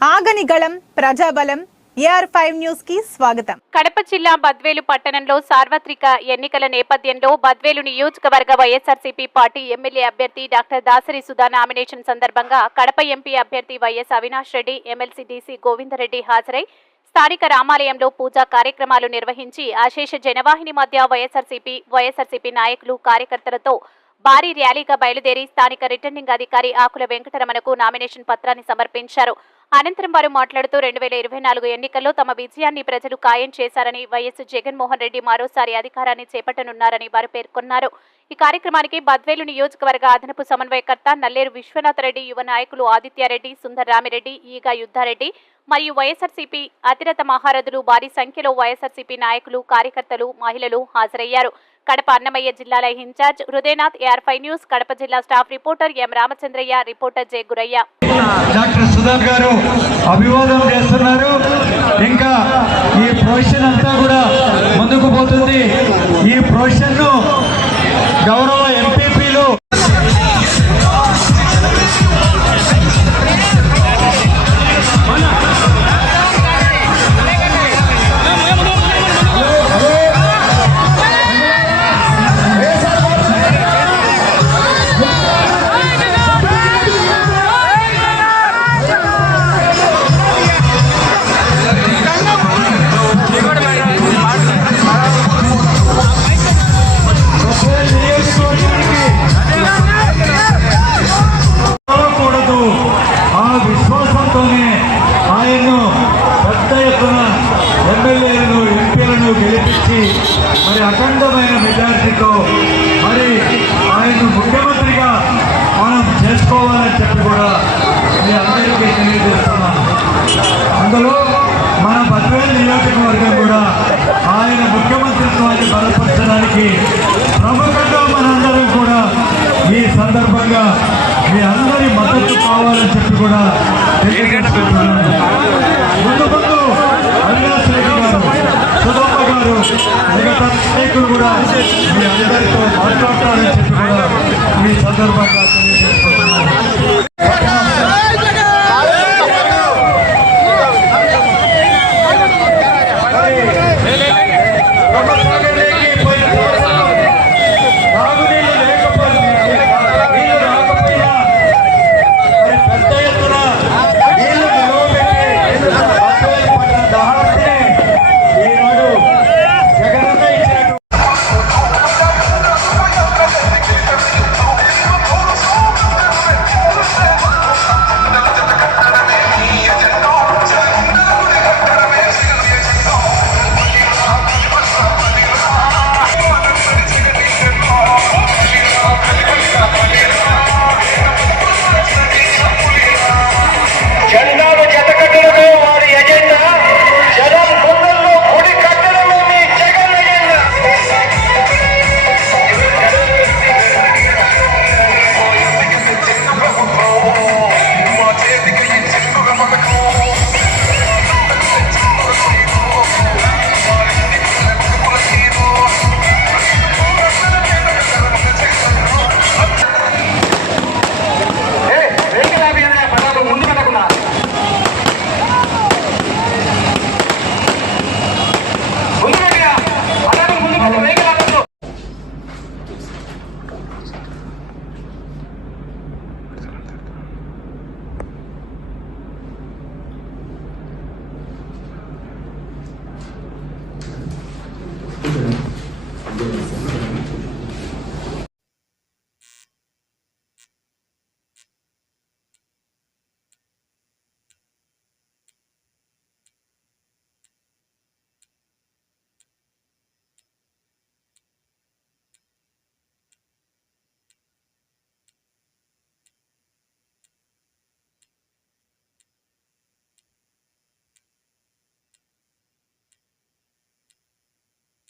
ఆగని గళం ప్రజాబలం AR five న్యూస్కి స్వాగతం. కడప జిల్లా బద్వేలు పట్టణంలో సార్వత్రిక ఎన్నికల నేపథ్యంలో బద్వేలు నియోజకవర్గ వైఎస్ఆర్సీపీ పార్టీ ఎమ్మెల్యే అభ్యర్థి డాక్టర్ దాసరి సుధా నామినేషన్ సందర్భంగా కడప ఎంపీ అభ్యర్థి YS Avinash Reddy MLC DC Govindareddy హాజరై స్థానిక రామాలయంలో పూజా కార్యక్రమాలు నిర్వహించి అశేష జనవాహిని మధ్య వైఎస్ఆర్సీపీ వైఎస్ఆర్సీపీ నాయకులు కార్యకర్తలతో భారీ ర్యాలీగా బయలుదేరి స్థానిక రిటర్నింగ్ అధికారి ఆకుల వెంకటరమణకు నామినేషన్ పత్రాన్ని సమర్పించారు. అనంతరం వారు మాట్లాడుతూ రెండు వేల ఇరవై నాలుగు ఎన్నికల్లో తమ విజయాన్ని ప్రజలు ఖాయం చేశారని వైఎస్ జగన్మోహన్ రెడ్డి మరోసారి అధికారాన్ని చేపట్టనున్నారని వారు పేర్కొన్నారు. ఈ కార్యక్రమానికి బద్వేలు నియోజకవర్గ అదనపు సమన్వయకర్త నల్లేరు విశ్వనాథరెడ్డి యువ నాయకులు ఆదిత్యారెడ్డి సుందర్ రామిరెడ్డి ఈగా యుద్ధారెడ్డి మరియు వైఎస్ఆర్సీపీ అతిరథ మహారథులు భారీ సంఖ్యలో వైఎస్ఆర్సీపీ నాయకులు కార్యకర్తలు మహిళలు హాజరయ్యారు. కడప అన్నమయ్య జిల్లాల in-charge Hridayanath AR five news Kadapa జిల్లా staff reporter M Ramachandraiah reporter J Gurayya. Doctor Sudhar గారు అభివాదం చేస్తున్నారు. ఇంకా ఈ ప్రొఫెషన్ అంతా కూడా ముందుకు పోతుంది. ఈ ప్రొఫెషన్ను గౌరవ ముందు ముందు అవినాష్ రెడ్డి గారు సుధమ్మ గారు మిగతా నాయకులు కూడా మీ అందరితో మాట్లాడతారని చెప్పి కూడా ఈ సందర్భంగా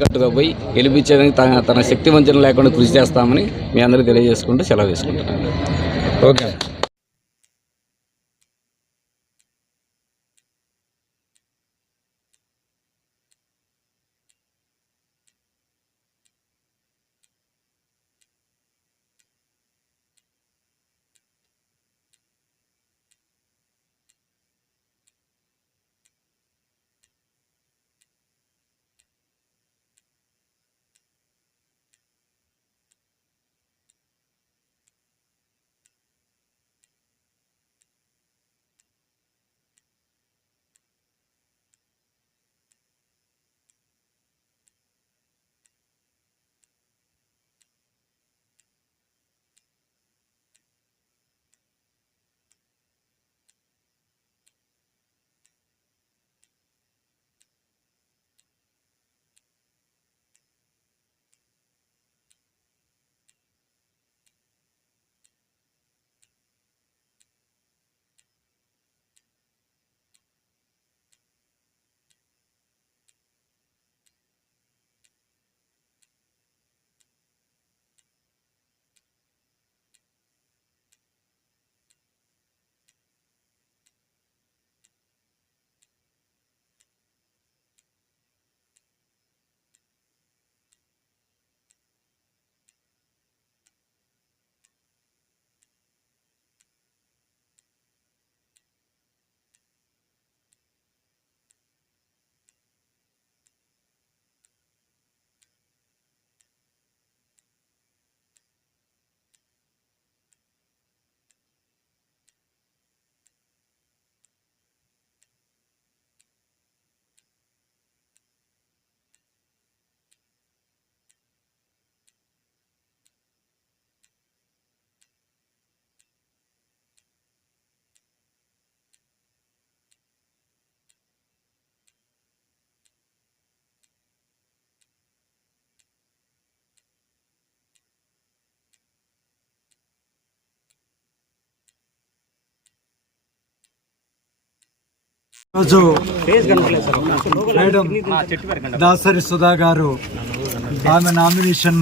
కట్టుగా పోయి గెలిపించేదానికి తన తన శక్తి వంచన లేకుండా కృషి చేస్తామని మీ అందరికీ తెలియజేసుకుంటూ సెలవు తీసుకుంటున్నాను. ఓకే. రోజు మేడం దాసరి సుధా గారు ఆమె నామినేషన్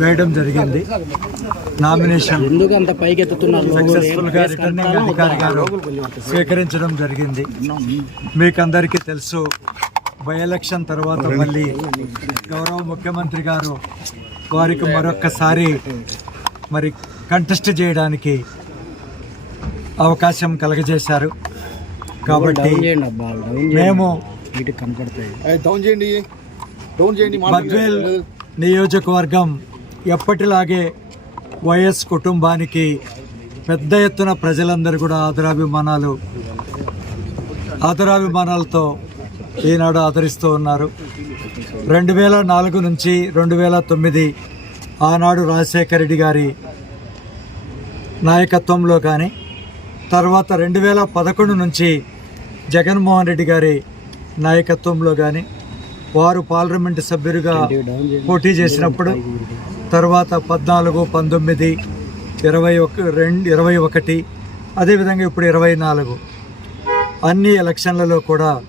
వేయడం జరిగింది. నామినేషన్ సక్సెస్ఫుల్గా రిటర్నింగ్ అధికారి గారు స్వీకరించడం జరిగింది. మీకు అందరికీ తెలుసు బై ఎలక్షన్ తర్వాత మళ్ళీ గౌరవ ముఖ్యమంత్రి గారు వారికి మరొక్కసారి మరి కంటెస్ట్ చేయడానికి అవకాశం కలగజేశారు. కాబట్టి మేము బద్వేల్ నియోజకవర్గం ఎప్పటిలాగే వైఎస్ కుటుంబానికి పెద్ద ఎత్తున ప్రజలందరూ కూడా ఆదరాభిమానాలు ఆదరాభిమానాలతో ఈనాడు ఆదరిస్తూ ఉన్నారు. రెండు వేల నాలుగు నుంచి రెండు వేల తొమ్మిది ఆనాడు రాజశేఖర రెడ్డి గారి నాయకత్వంలో కానీ తర్వాత రెండు వేల పదకొండు నుంచి జగన్మోహన్ రెడ్డి గారి నాయకత్వంలో కానీ వారు పార్లమెంటు సభ్యులుగా పోటీ చేసినప్పుడు తర్వాత పద్నాలుగు పంతొమ్మిది ఇరవై ఒక రెండు ఇరవై ఒకటి అదేవిధంగా ఇప్పుడు ఇరవై నాలుగు. అన్ని ఎలక్షన్లలో కూడా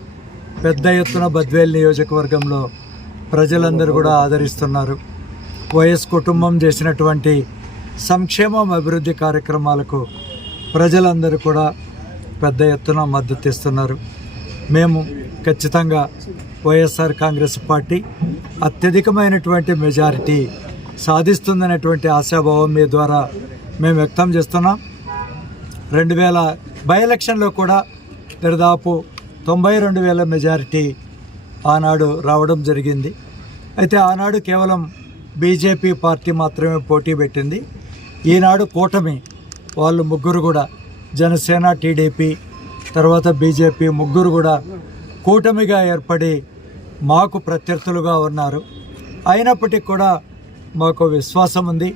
పెద్ద ఎత్తున బద్వేల్ నియోజకవర్గంలో ప్రజలందరూ కూడా ఆదరిస్తున్నారు. వైఎస్ కుటుంబం చేసినటువంటి సంక్షేమం అభివృద్ధి కార్యక్రమాలకు ప్రజలందరూ కూడా పెద్ద ఎత్తున మద్దతు ఇస్తున్నారు. మేము ఖచ్చితంగా వైఎస్ఆర్ కాంగ్రెస్ పార్టీ అత్యధికమైనటువంటి మెజారిటీ సాధిస్తుందనేటువంటి ఆశాభావం మీ ద్వారా మేము వ్యక్తం చేస్తున్నాం. రెండు వేల బై ఎలక్షన్లో కూడా దాదాపు తొంభై రెండు వేల మెజారిటీ ఆనాడు రావడం జరిగింది. అయితే ఆనాడు కేవలం బీజేపీ పార్టీ మాత్రమే పోటీ పెట్టింది. ఈనాడు కూటమి వాళ్ళు ముగ్గురు కూడా జనసేన టీడీపీ తర్వాత బీజేపీ ముగ్గురు కూడా కూటమిగా ఏర్పడి మాకు ప్రత్యర్థులుగా ఉన్నారు. అయినప్పటికీ కూడా మాకు విశ్వాసం ఉంది.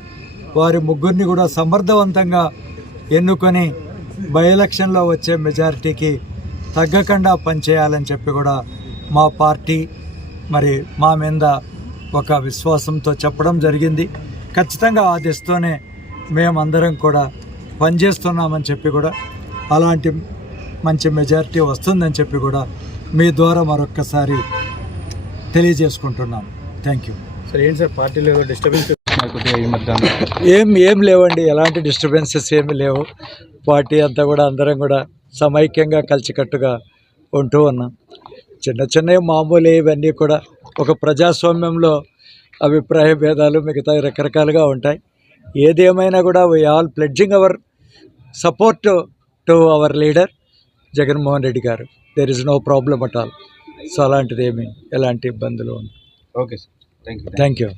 వారి ముగ్గురిని కూడా సమర్థవంతంగా ఎన్నుకొని బై ఎలక్షన్లో వచ్చే మెజారిటీకి తగ్గకుండా పనిచేయాలని చెప్పి కూడా మా పార్టీ మరి మా మీద ఒక విశ్వాసంతో చెప్పడం జరిగింది. ఖచ్చితంగా ఆ దిశతోనే మేమందరం కూడా పనిచేస్తున్నామని చెప్పి కూడా అలాంటి మంచి మెజారిటీ వస్తుందని చెప్పి కూడా మీ ద్వారా మరొక్కసారి తెలియజేసుకుంటున్నాం. థ్యాంక్ యూ ఏం ఏం లేవండి. ఎలాంటి డిస్టర్బెన్సెస్ ఏమి లేవు. పార్టీ అంతా కూడా అందరం కూడా సమైక్యంగా కలిసికట్టుగా ఉంటూ ఉన్నాం. చిన్న చిన్న మామూలు ఇవన్నీ కూడా ఒక ప్రజాస్వామ్యంలో అభిప్రాయ భేదాలు మిగతా రకరకాలుగా ఉంటాయి. ఏదేమైనా కూడా we all pledging our support to our leader Jaganmohan Reddy గారు. There is no problem at all so అలాంటిది ఏమి ఎలాంటి ఇబ్బందులు okay sir thank you thank you